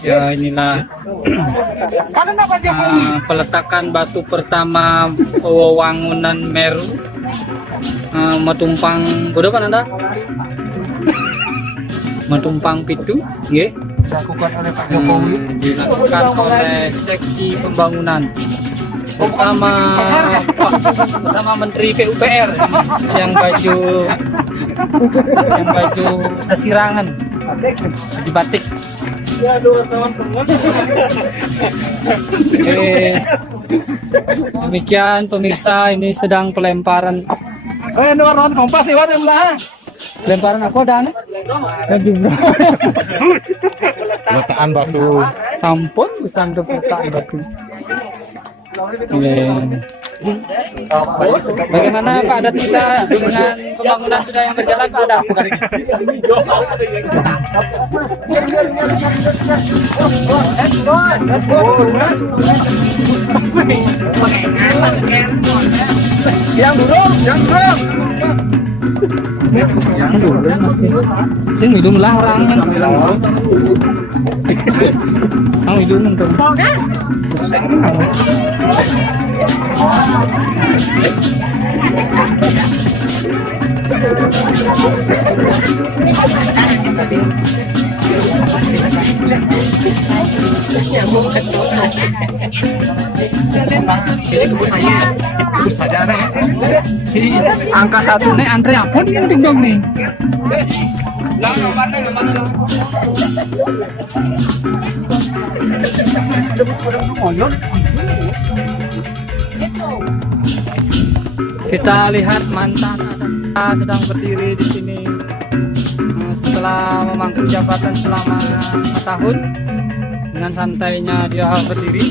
Ya inilah peletakan batu pertama pewangunan Meru. Metumpang berapa Anda? Metumpang pitu, nggih. Dilakukan oleh Pak Jokowi. Dilakukan oleh seksi pembangunan bersama Menteri PUPR yang baju sesirangan di batik. Ya, dua teman-teman. Demikian pemirsa, ini sedang pelemparan. Ini warna kompas nih, warna belah. Pelemparan apa dan? Letaan batu. Sampun busan peletaan batu. Bagaimana Pak adat kita dengan pembangunan sudah yang berjalan Pak adat? Yang dulu masih. Sing hidung lah orang yang hidung tuh. Kebus saja nih. Angka 1 nih antre apa nih ding dong nih? Kita lihat mantan adat sedang berdiri di sini setelah memangku jabatan selama 4 tahun. Dengan santainya dia berdiri.